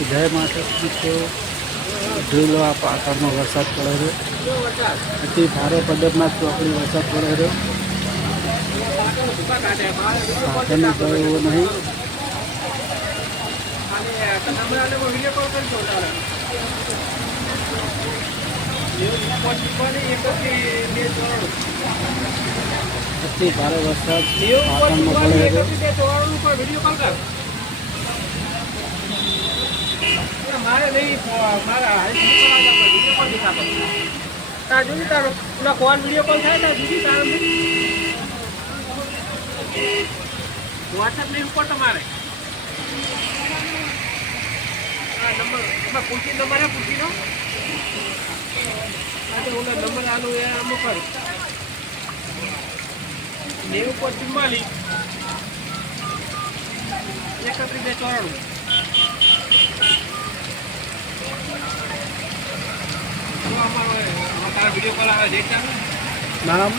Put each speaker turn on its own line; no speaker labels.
જય માતાજી તો જોઈ લો આ પાટણમાં વરસાદ પડે રહ્યો. અતિ ભારે પદરમાં ચોકડી વરસાદ પડે રહ્યો. પાટણને ગયો એવો નહીં. અતિ ભારે વરસાદ પાટણમાં પડે છે
મારે નહીં મારા વીડિયો કોલ દેખાતો તાર જોયું તારો ફોન વીડિયો કોલ થાય ને બીજી તાર? વોટ્સએપ નહીં ઉપર તમારે. નંબર, એમાં નંબર હે પૂછી લો આજે હું નંબર આલો એ અમુક કર નેવું પર ચુમ્માલીસ. એકત્રીસ બે ચોરાણું.
নাম?